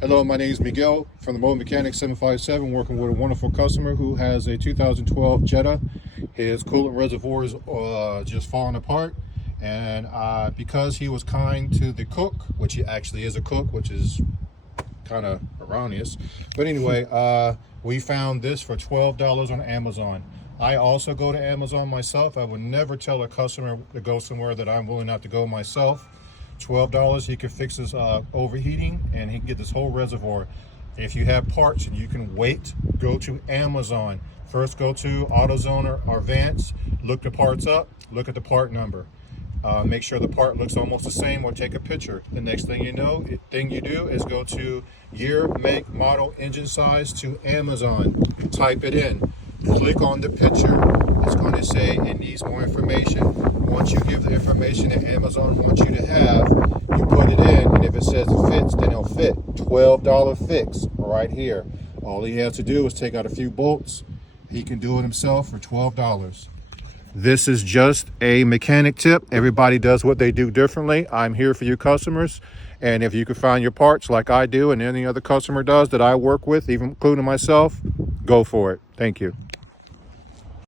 Hello, my name is Miguel from the Mobile 757, working with a wonderful customer who has a 2012 Jetta. His coolant reservoir is just falling apart, and because he was kind to the cook, which he actually is a cook, which is kind of erroneous, but anyway, we found this for $12 on Amazon. I also go to Amazon myself. I would never tell a customer to go somewhere that I'm willing not to go myself. $12, he can fix his overheating, and he can get this whole reservoir. If you have parts and you can wait, go to Amazon. First go to AutoZone or Vance, look the parts up, look at the part number. Make sure the part looks almost the same, or take a picture. The next thing you do is go to year, make, model, engine size to Amazon. Type it in. Click on the picture. It's going to say it needs more information. Once you give the information that Amazon wants you to have, you put it in, and if it says it fits, then it'll fit. $12 fix right here. All he has to do is take out a few bolts. He can do it himself for $12. This is just a mechanic tip. Everybody does what they do differently. I'm here for you customers, and if you can find your parts like I do and any other customer does that I work with, even including myself, go for it. Thank you.